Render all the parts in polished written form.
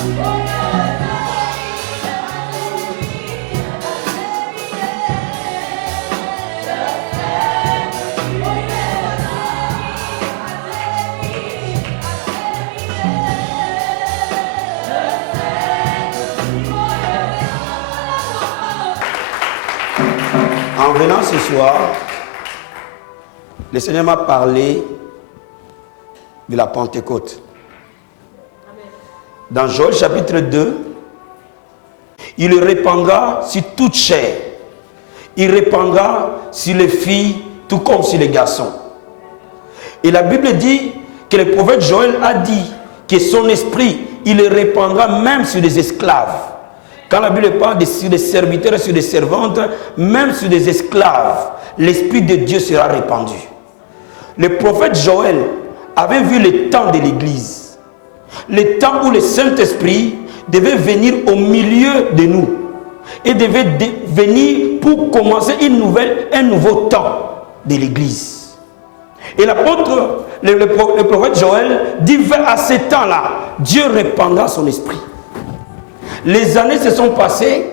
En venant ce soir, le Seigneur m'a parlé de la Pentecôte. Dans Joël chapitre 2, il le répandra sur toute chair. Il répandra sur les filles tout comme sur les garçons. Et la Bible dit que le prophète Joël a dit que son esprit, il le répandra même sur les esclaves. Quand la Bible parle sur des serviteurs et sur des servantes, même sur des esclaves, l'Esprit de Dieu sera répandu. Le prophète Joël avait vu le temps de l'Église. Le temps où le Saint-Esprit devait venir au milieu de nous. Et devait venir pour commencer un nouveau temps de l'Église. Et l'apôtre, le prophète Joël dit à ce temps-là, Dieu répandra son esprit. Les années se sont passées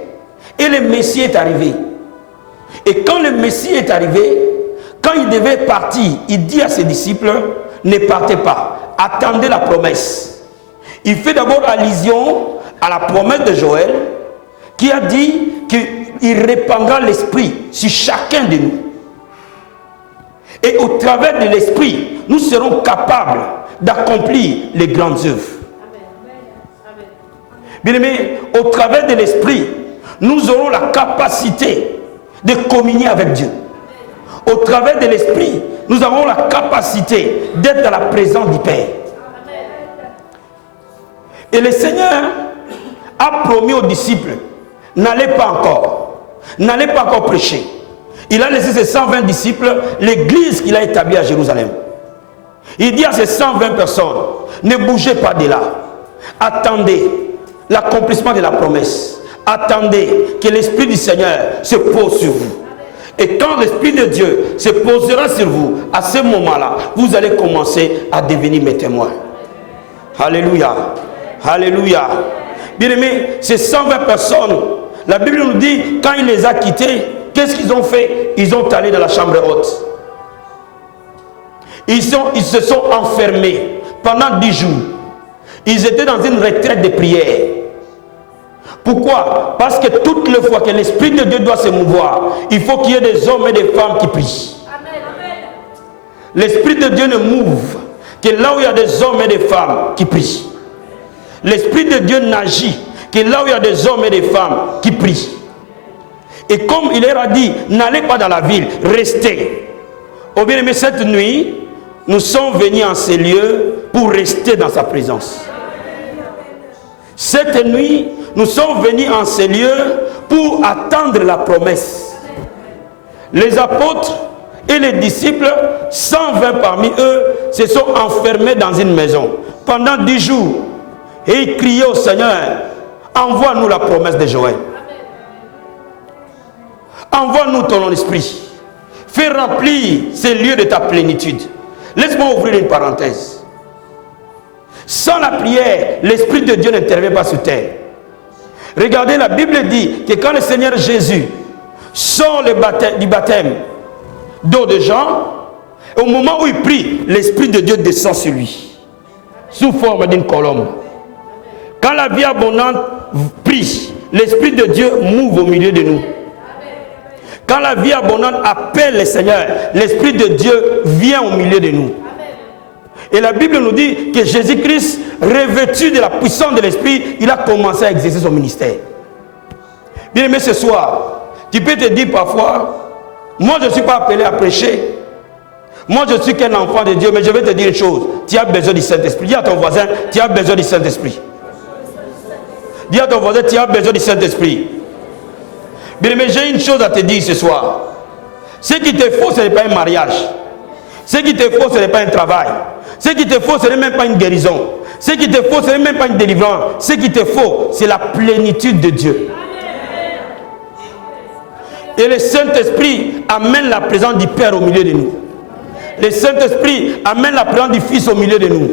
et le Messie est arrivé. Et quand le Messie est arrivé, quand il devait partir, il dit à ses disciples, ne partez pas, attendez la promesse. Il fait d'abord allusion à la promesse de Joël qui a dit qu'il répandra l'esprit sur chacun de nous. Et au travers de l'esprit, nous serons capables d'accomplir les grandes œuvres. Bien-aimés, au travers de l'esprit, nous aurons la capacité de communier avec Dieu. Au travers de l'esprit, nous avons la capacité d'être dans la présence du Père. Et le Seigneur a promis aux disciples, n'allez pas encore prêcher. Il a laissé ses 120 disciples, l'église qu'il a établie à Jérusalem. Il dit à ces 120 personnes, ne bougez pas de là. Attendez l'accomplissement de la promesse. Attendez que l'Esprit du Seigneur se pose sur vous. Et quand l'Esprit de Dieu se posera sur vous, à ce moment-là, vous allez commencer à devenir mes témoins. Alléluia. Alléluia. Bien aimé, ces 120 personnes, la Bible nous dit, quand il les a quittés, qu'est-ce qu'ils ont fait? Ils ont allé dans la chambre haute. Ils se sont enfermés pendant 10 jours. Ils étaient dans une retraite de prière. Pourquoi? Parce que toutes les fois que l'Esprit de Dieu doit se mouvoir, il faut qu'il y ait des hommes et des femmes qui prient. L'Esprit de Dieu ne mouve que là où il y a des hommes et des femmes qui prient. L'Esprit de Dieu n'agit que là où il y a des hommes et des femmes qui prient. Et comme il leur a dit, n'allez pas dans la ville, restez. Oh bien aimé, cette nuit, nous sommes venus en ces lieux pour rester dans sa présence. Cette nuit, nous sommes venus en ces lieux pour attendre la promesse. Les apôtres et les disciples, 120 parmi eux, se sont enfermés dans une maison pendant 10 jours. Et ils criaient au Seigneur, envoie-nous la promesse de Joël. Envoie-nous ton esprit. Fais remplir ces lieux de ta plénitude. Laisse-moi ouvrir une parenthèse. Sans la prière, l'Esprit de Dieu n'intervient pas sur terre. Regardez, la Bible dit que quand le Seigneur Jésus sort du baptême d'eau de Jean, au moment où il prie, l'Esprit de Dieu descend sur lui, sous forme d'une colombe. Quand la vie abondante prie, l'Esprit de Dieu mouve au milieu de nous. Quand la vie abondante appelle le Seigneur, l'Esprit de Dieu vient au milieu de nous. Et la Bible nous dit que Jésus-Christ, revêtu de la puissance de l'Esprit, il a commencé à exercer son ministère. Bien aimé, ce soir, tu peux te dire parfois, moi je ne suis pas appelé à prêcher. Moi je suis qu'un enfant de Dieu, mais je vais te dire une chose, tu as besoin du Saint-Esprit. Dis à ton voisin, tu as besoin du Saint-Esprit. Dis à ton voisin, tu as besoin du Saint-Esprit. Bien aimé, j'ai une chose à te dire ce soir. Ce qui te faut, ce n'est pas un mariage. Ce qui te faut, ce n'est pas un travail. Ce qui te faut, ce n'est même pas une guérison. Ce qui te faut, ce n'est même pas une délivrance. Ce qui te faut, c'est la plénitude de Dieu. Et le Saint-Esprit amène la présence du Père au milieu de nous. Le Saint-Esprit amène la présence du Fils au milieu de nous.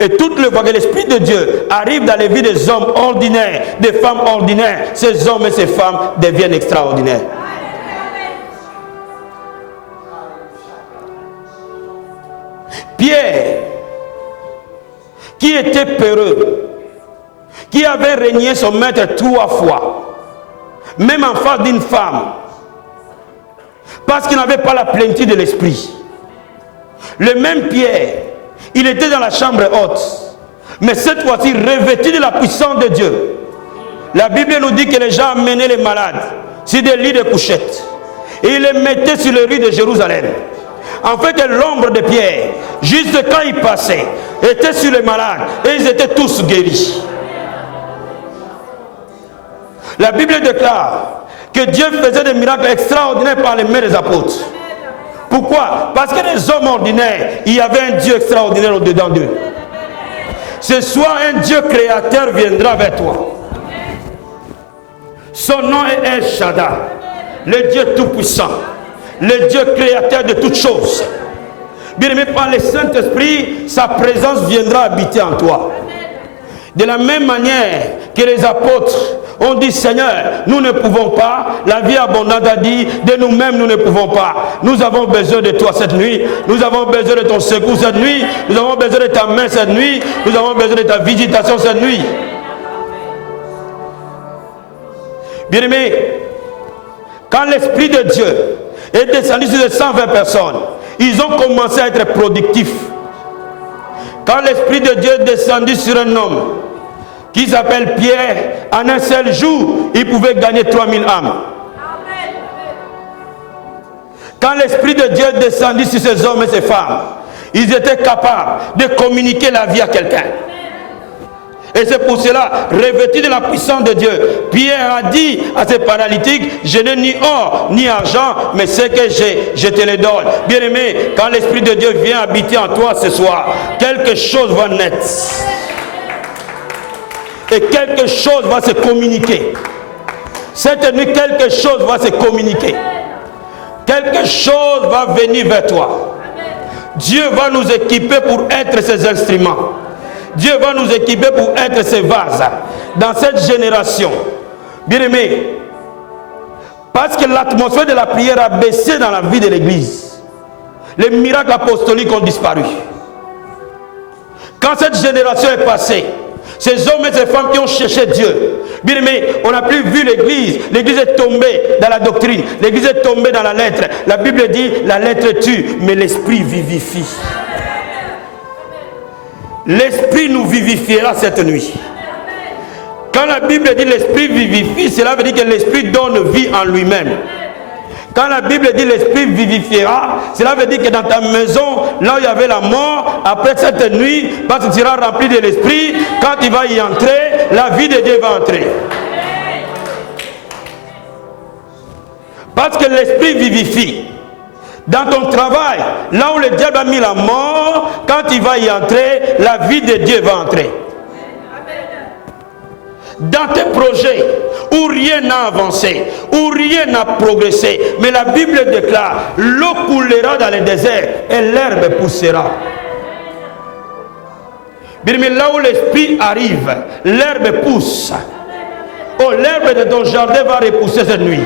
Et toutes les fois que l'Esprit de Dieu arrive dans les vies des hommes ordinaires, des femmes ordinaires, ces hommes et ces femmes deviennent extraordinaires. Pierre, qui était peureux, qui avait régné son maître 3 fois, même en face d'une femme, parce qu'il n'avait pas la plénitude de l'esprit. Le même Pierre, il était dans la chambre haute, mais cette fois-ci revêtu de la puissance de Dieu. La Bible nous dit que les gens amenaient les malades sur des lits de couchettes et ils les mettaient sur les rues de Jérusalem. En fait, que l'ombre de Pierre, juste quand il passait, était sur les malades et ils étaient tous guéris. La Bible déclare que Dieu faisait des miracles extraordinaires par les mains des apôtres. Pourquoi? Parce que les hommes ordinaires, il y avait un Dieu extraordinaire au-dedans d'eux. Ce soir, un Dieu créateur viendra vers toi. Son nom est El Shaddai, le Dieu tout-puissant, le Dieu créateur de toutes choses. Bien aimé, par le Saint-Esprit, sa présence viendra habiter en toi. De la même manière que les apôtres ont dit, Seigneur, nous ne pouvons pas. La vie abondante a dit, de nous-mêmes, nous ne pouvons pas. Nous avons besoin de toi cette nuit. Nous avons besoin de ton secours cette nuit. Nous avons besoin de ta main cette nuit. Nous avons besoin de ta visitation cette nuit. Bien-aimé, quand l'Esprit de Dieu est descendu sur les 120 personnes, ils ont commencé à être productifs. Quand l'Esprit de Dieu est descendu sur un homme qui s'appelle Pierre, en un seul jour, il pouvait gagner 3000 âmes. Quand l'Esprit de Dieu est descendu sur ces hommes et ces femmes, ils étaient capables de communiquer la vie à quelqu'un. Et c'est pour cela, revêtu de la puissance de Dieu, Pierre a dit à ces paralytiques, je n'ai ni or ni argent, mais ce que j'ai, je te le donne. Bien aimé, quand l'Esprit de Dieu vient habiter en toi ce soir, quelque chose va naître. Et quelque chose va se communiquer. Cette nuit, quelque chose va se communiquer. Quelque chose va venir vers toi. Dieu va nous équiper pour être ses instruments. Dieu va nous équiper pour être ses vases. Dans cette génération, bien aimé, parce que l'atmosphère de la prière a baissé dans la vie de l'Église. Les miracles apostoliques ont disparu. Quand cette génération est passée, ces hommes et ces femmes qui ont cherché Dieu, bien aimé, on n'a plus vu l'Église. L'Église est tombée dans la doctrine. L'Église est tombée dans la lettre. La Bible dit, la lettre tue, mais l'Esprit vivifie. L'Esprit nous vivifiera cette nuit. Quand la Bible dit l'Esprit vivifie, cela veut dire que l'Esprit donne vie en lui-même. Quand la Bible dit l'Esprit vivifiera, cela veut dire que dans ta maison, là où il y avait la mort, après cette nuit, parce que tu seras rempli de l'Esprit, quand il va y entrer, la vie de Dieu va entrer. Parce que l'Esprit vivifie. Dans ton travail, là où le diable a mis la mort, quand il va y entrer, la vie de Dieu va entrer. Dans tes projets, où rien n'a avancé, où rien n'a progressé, mais la Bible déclare, l'eau coulera dans le désert et l'herbe poussera. Mais là où l'Esprit arrive, l'herbe pousse. Oh, l'herbe de ton jardin va repousser cette nuit.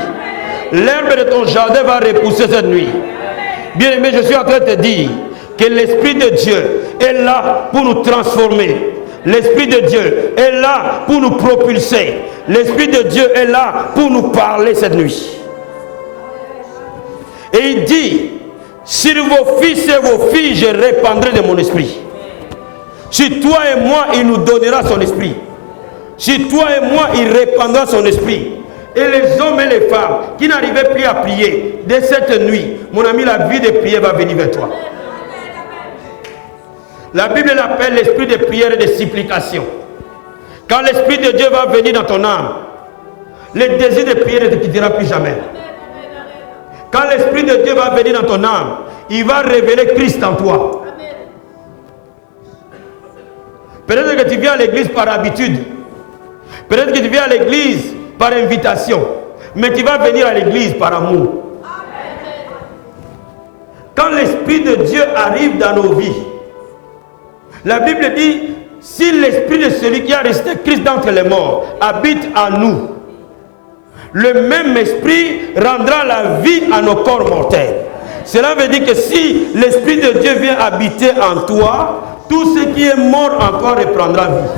L'herbe de ton jardin va repousser cette nuit. Bien aimé, je suis en train de te dire que l'Esprit de Dieu est là pour nous transformer. L'Esprit de Dieu est là pour nous propulser. L'Esprit de Dieu est là pour nous parler cette nuit. Et il dit, sur vos fils et vos filles, je répandrai de mon esprit. Sur toi et moi, il nous donnera son esprit. Sur toi et moi, il répandra son esprit. Et les hommes et les femmes qui n'arrivaient plus à prier, dès cette nuit, mon ami, la vie de prière va venir vers toi. La Bible l'appelle l'esprit de prière et de supplication. Quand l'Esprit de Dieu va venir dans ton âme, le désir de prière ne te quittera plus jamais. Quand l'Esprit de Dieu va venir dans ton âme, il va révéler Christ en toi. Peut-être que tu viens à l'église par habitude. Peut-être que tu viens à l'église par invitation, mais tu vas venir à l'église par amour. Quand l'Esprit de Dieu arrive dans nos vies, La Bible dit, si l'esprit de celui qui a resté Christ d'entre les morts habite en nous, le même esprit rendra la vie à nos corps mortels. Cela veut dire que si l'esprit de Dieu vient habiter en toi, tout ce qui est mort encore reprendra vie.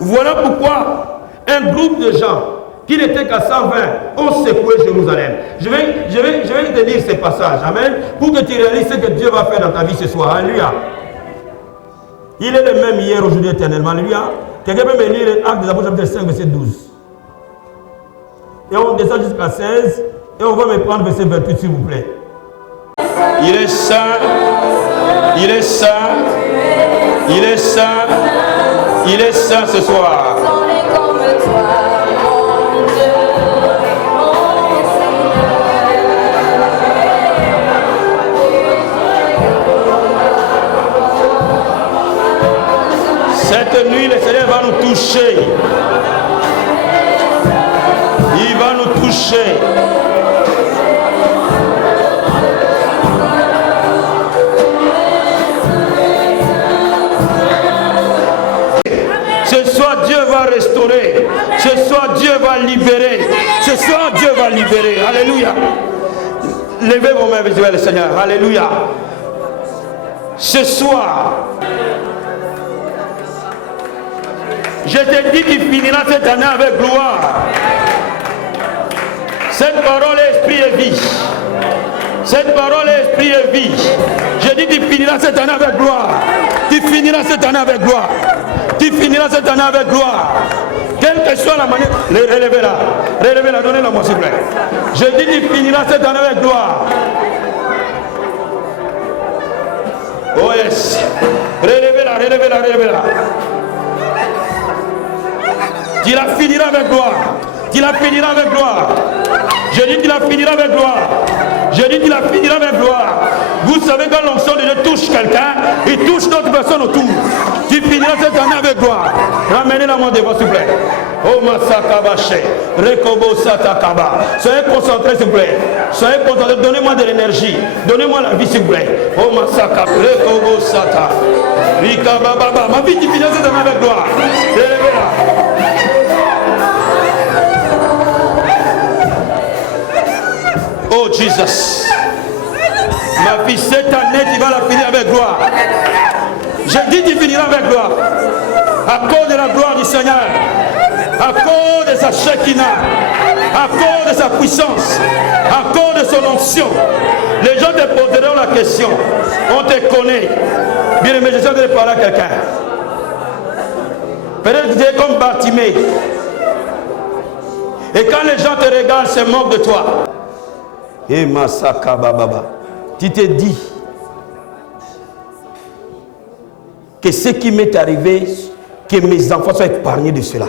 Voilà pourquoi un groupe de gens qui n'étaient qu'à 120 ont secoué Jérusalem. Je vais te lire ces passages, amen, pour que tu réalises ce que Dieu va faire dans ta vie ce soir. Alléluia. Il est le même hier, aujourd'hui, éternellement. Alléluia. Quelqu'un peut me lire Actes des Apôtres, chapitre 5, verset 12. Et on descend jusqu'à 16, et on va me prendre verset 28, s'il vous plaît. Il est saint, il est saint, il est saint, il est saint ce soir. Cette nuit, le Seigneur va nous toucher. Il va nous toucher. Ce soir, Dieu va restaurer. Ce soir, Dieu va libérer. Ce soir, Dieu va libérer. Alléluia. Levez vos mains vers le Seigneur. Alléluia. Ce soir, je te dis qu'il finira cette année avec gloire. Cette parole est esprit et vie. Cette parole est esprit et vie. Je dis qu'il finira cette année avec gloire. Tu finiras cette année avec gloire. Tu finiras cette année avec gloire. Quelle que soit la manière. Relevez-la. Relevez-la. Donnez-la moi s'il vous plaît. Je dis qu'il finira cette année avec gloire. Oh yes. Relevez-la. Relevez-la. Relevez-la. Tu la finiras avec gloire. Tu la finiras avec gloire. Je dis qu'il la finira avec gloire. Je dis qu'il la finira avec gloire. Vous savez quand l'onction de Dieu touche quelqu'un, il touche d'autres personnes autour. Tu finiras cette année avec gloire. Ramenez-la moi devant s'il vous plaît. Oh Masakabaché, Rekobo Satakaba. Soyez concentrés s'il vous plaît. Soyez concentrés. Donnez-moi de l'énergie. Donnez-moi la vie s'il vous plaît. Oh Masaka, Rekobo Sata. Rikababa. Ma vie qui finira cette année avec gloire. Relevez-la. Oh Jesus, ma fille, cette année, tu vas la finir avec gloire. Je dis tu finiras avec gloire. À cause de la gloire du Seigneur, à cause de sa Shekinah, à cause de sa puissance, à cause de son onction. Les gens te poseront la question. On te connaît. Bien aimé, j'essaie de parler à quelqu'un. Peut-être que tu es comme Bartimée. Et quand les gens te regardent, se moquent de toi. Et Masaka Baba, tu te dis que ce qui m'est arrivé, que mes enfants soient épargnés de cela.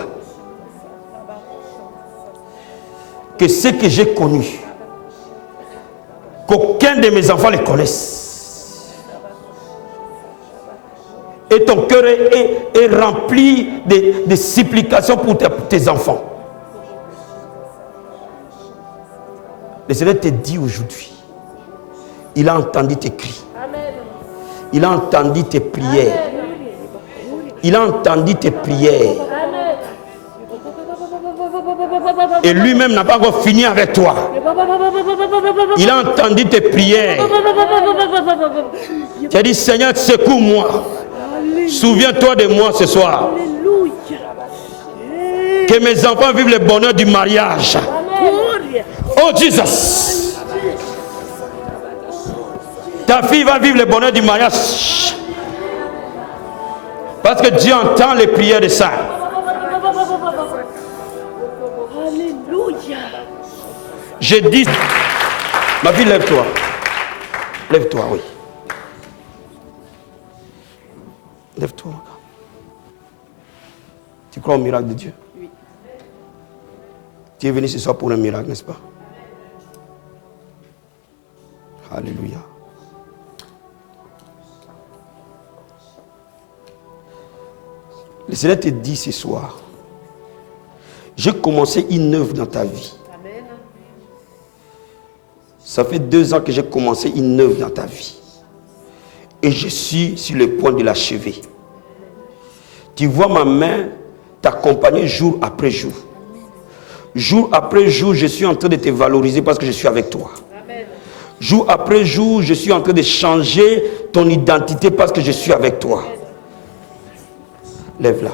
Que ce que j'ai connu, qu'aucun de mes enfants les connaisse. Et ton cœur est rempli de supplications pour tes enfants. Le Seigneur te dit aujourd'hui, il a entendu tes cris. Il a entendu tes prières. Il a entendu tes prières. Et lui-même n'a pas encore fini avec toi. Il a entendu tes prières. Tu as dit, Seigneur, secoue-moi. Souviens-toi de moi ce soir. Que mes enfants vivent le bonheur du mariage. Oh Jesus. Ta fille va vivre le bonheur du mariage. Parce que Dieu entend les prières des saints. Alléluia. Je dis, ma fille, lève-toi. Lève-toi, oui. Lève-toi. Tu crois au miracle de Dieu? Oui. Tu es venu ce soir pour un miracle, n'est-ce pas? Alléluia. Le Seigneur te dit ce soir, j'ai commencé une œuvre dans ta vie. Amen. Ça fait 2 ans que j'ai commencé une œuvre dans ta vie. et je suis sur le point de l'achever. Tu vois ma main t'accompagner jour après jour. Jour après jour, je suis en train de te valoriser parce que je suis avec toi. Jour après jour, je suis en train de changer ton identité parce que je suis avec toi. Lève-la.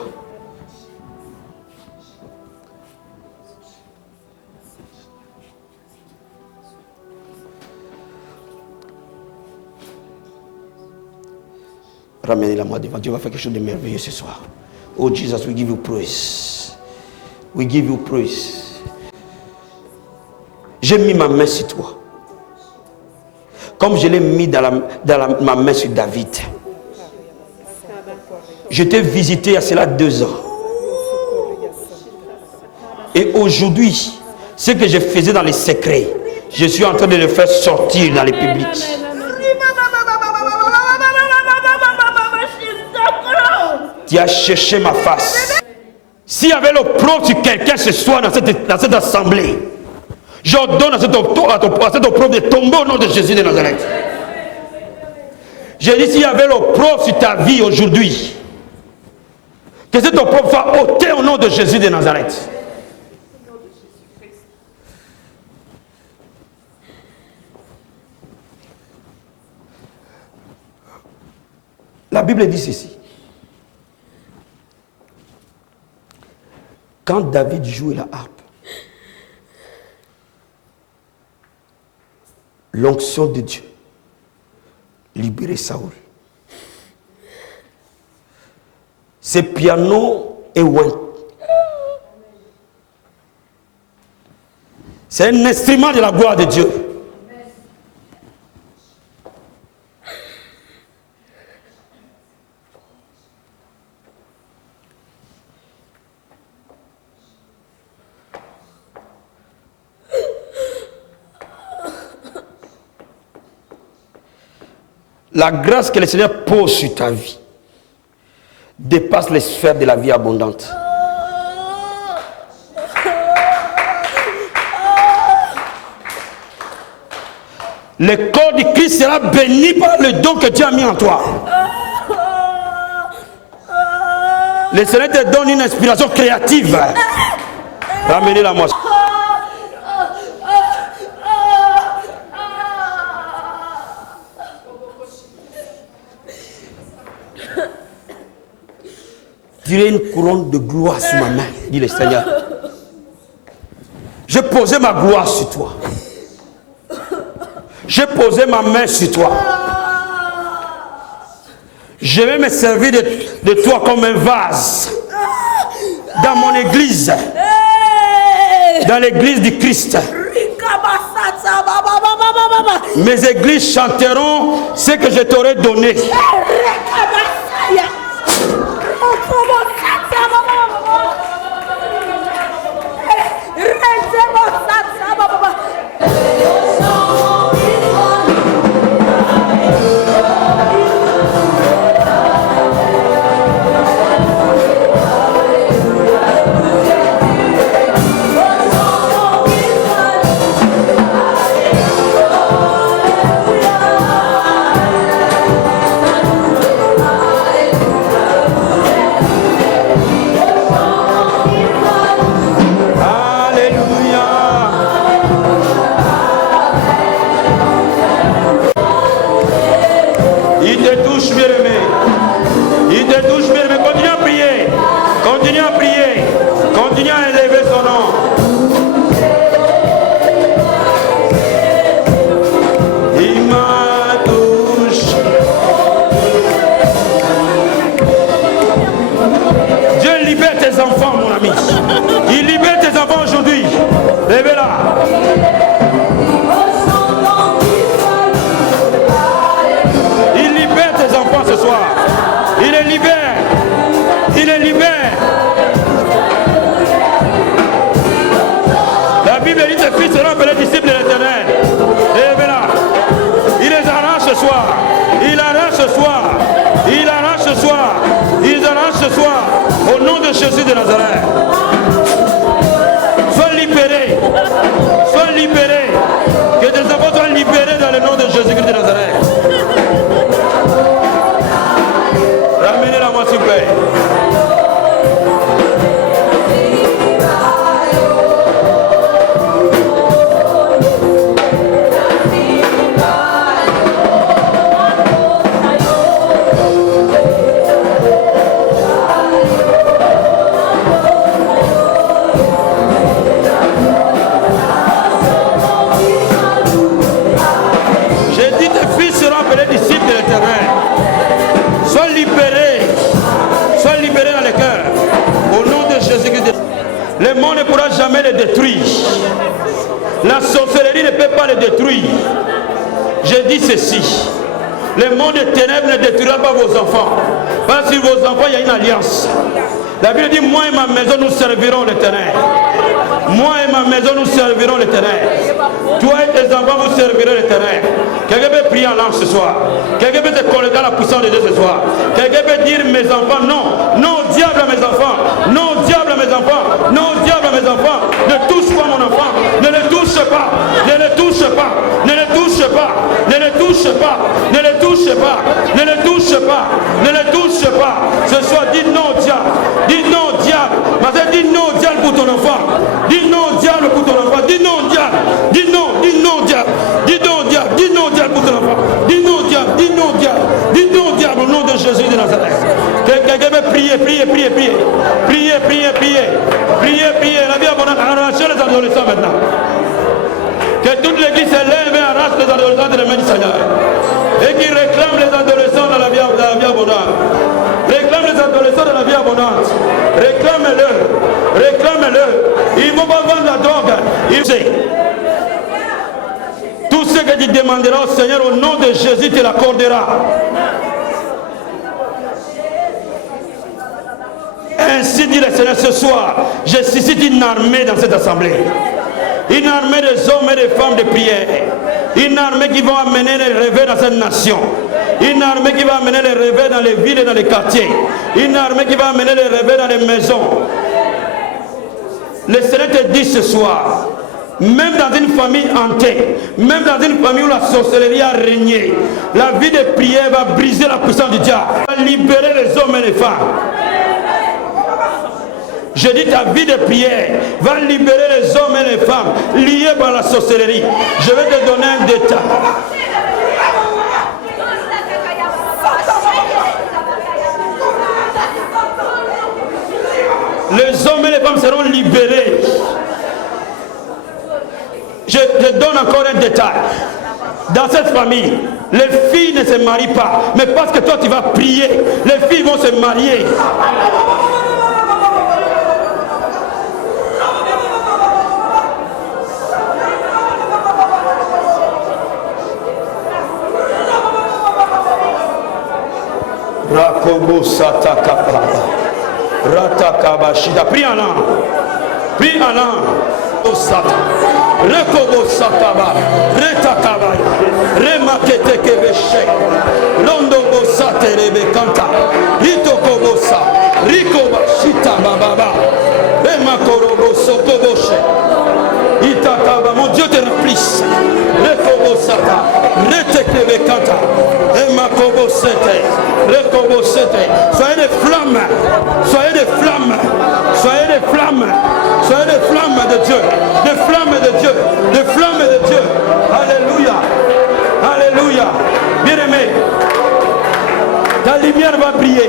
Ramenez-la moi devant. Dieu va faire quelque chose de merveilleux ce soir. Oh Jesus, we give you praise. We give you praise. J'ai mis ma main sur toi. Comme je l'ai mis dans ma main sur David. Je t'ai visité il y a cela 2 ans. Et aujourd'hui, ce que je faisais dans les secrets, je suis en train de le faire sortir dans les publics. Tu as cherché ma face. S'il y avait l'opprobre sur quelqu'un ce soir dans cette assemblée, j'ordonne à cet opprobre de tomber au nom de Jésus de Nazareth. J'ai dit, s'il y avait l'opprobre sur ta vie aujourd'hui, que cet opprobre soit ôté au nom de Jésus de Nazareth. La Bible dit ceci. Quand David jouait la harpe, l'onction de Dieu libérait Saoul. Ce piano est ouin. C'est un instrument de la gloire de Dieu. La grâce que le Seigneur pose sur ta vie dépasse les sphères de la vie abondante. Le corps du Christ sera béni par le don que Dieu a mis en toi. Le Seigneur te donne une inspiration créative. Ramenez-la moi. Tirer une couronne de gloire sur ma main, dit le Seigneur. J'ai posé ma gloire sur toi. J'ai posé ma main sur toi. Je vais me servir de toi comme un vase dans mon église, dans l'église du Christ. Mes églises chanteront ce que je t'aurai donné. Jésus de Nazareth. Sois libéré. Sois libéré. Que tes enfants soient libérés dans le nom de Jésus-Christ de Nazareth. détruire. La sorcellerie ne peut pas les détruire. Je dis ceci. Le monde des ténèbres ne détruira pas vos enfants. Parce que sur vos enfants, il y a une alliance. La Bible dit, moi et ma maison, nous servirons l'Éternel. Moi et ma maison, nous servirons l'Éternel. Toi et tes enfants, vous servirez l'Éternel. Quelqu'un peut prier en langue ce soir. Quelqu'un peut se connecter à la puissance de Dieu ce soir. Quelqu'un peut dire, mes enfants, non. Non au diable à mes enfants. Non au diable à mes enfants. Non au diable à mes enfants. Ne touche pas mon enfant. Ne le touche pas. Ne le touche pas. Ne le touche pas. Ne le touche pas. Ne le touche pas. Ne le touche pas. Ne le touche pas. Ce soir, dis non au diable. Dis non au diable. Dis non au diable pour ton enfant. Dis non au diable pour ton enfant. Dis non au diable. Dis non au diable. Dis non au diable. Dis non au diable pour ton enfant. Dis non au diable. Dis non au diable. Dis non au diable au nom de Jésus de Nazareth. Quelqu'un veut prier. Priez. La vie abondante. Arrachez les adolescents maintenant. Que toute l'église se lève et arrache les adolescents de la main du Seigneur. Et qui réclame les adolescents dans la vie abondante. Réclame les adolescents dans la vie abondante. Réclame-le. Ils ne vont pas vendre la drogue. Tout ce que tu demanderas au Seigneur au nom de Jésus te l'accordera. Ainsi dit le Seigneur ce soir, je suscite une armée dans cette assemblée. Une armée des hommes et des femmes de prière. Une armée qui va amener les réveils dans cette nation. Une armée qui va amener les réveils dans les villes et dans les quartiers. Une armée qui va amener les réveils dans les maisons. Le Seigneur te dit ce soir, même dans une famille hantée, même dans une famille où la sorcellerie a régné, la vie de prière va briser la puissance du diable, va libérer les hommes et les femmes. Je dis ta vie de prière va libérer les hommes et les femmes liés par la sorcellerie. Je vais te donner un détail. Les hommes et les femmes seront libérés. Je donne encore un détail. Dans cette famille, les filles ne se marient pas. Mais parce que toi tu vas prier, les filles vont se marier. Rakobo Satakaba Ratakabashida. Prie en langue. Prie en langue. Osata. Rekobo Sataba. Retakaba. Remakete Kebeshe. Londobo Sate Rebekanta. Ritokobosa. Rikoba Shita Bababa. Remakorobo Sokoboshe. Itakaba. Mon Dieu te remplisse. Rekobo Sata. Retekebekanta. Remakobo Sete. Soyez des flammes, soyez des flammes, soyez des flammes, soyez des flammes de Dieu, des flammes de Dieu, des flammes de Dieu. Alléluia, alléluia. Bien-aimé, ta lumière va briller.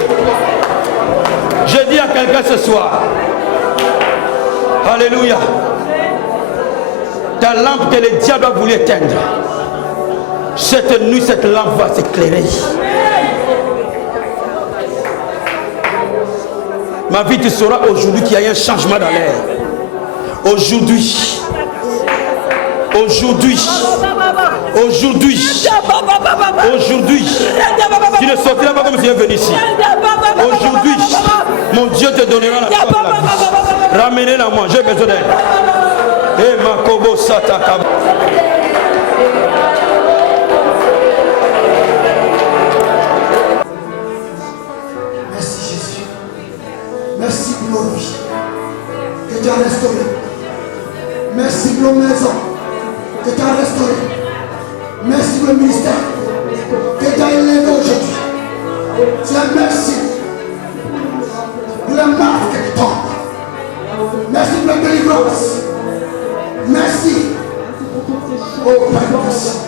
Je dis à quelqu'un ce soir, alléluia, ta lampe que le diable a voulu éteindre, cette nuit, cette lampe va s'éclairer. Ma vie, tu sauras aujourd'hui qu'il y a un changement dans l'air. Aujourd'hui, tu ne sortiras pas comme si tu es venu ici. Aujourd'hui, mon Dieu te donnera la force de la vie. Ramenez-la moi, j'ai besoin d'elle. Et ma kobo sataka. Merci pour nos vies que tu as restaurées. Merci pour nos maisons que tu as restaurées. Merci pour le ministère que tu as élevé aujourd'hui. C'est merci pour la marque qui tombe. Merci pour la délivrance. Merci. Oh Père.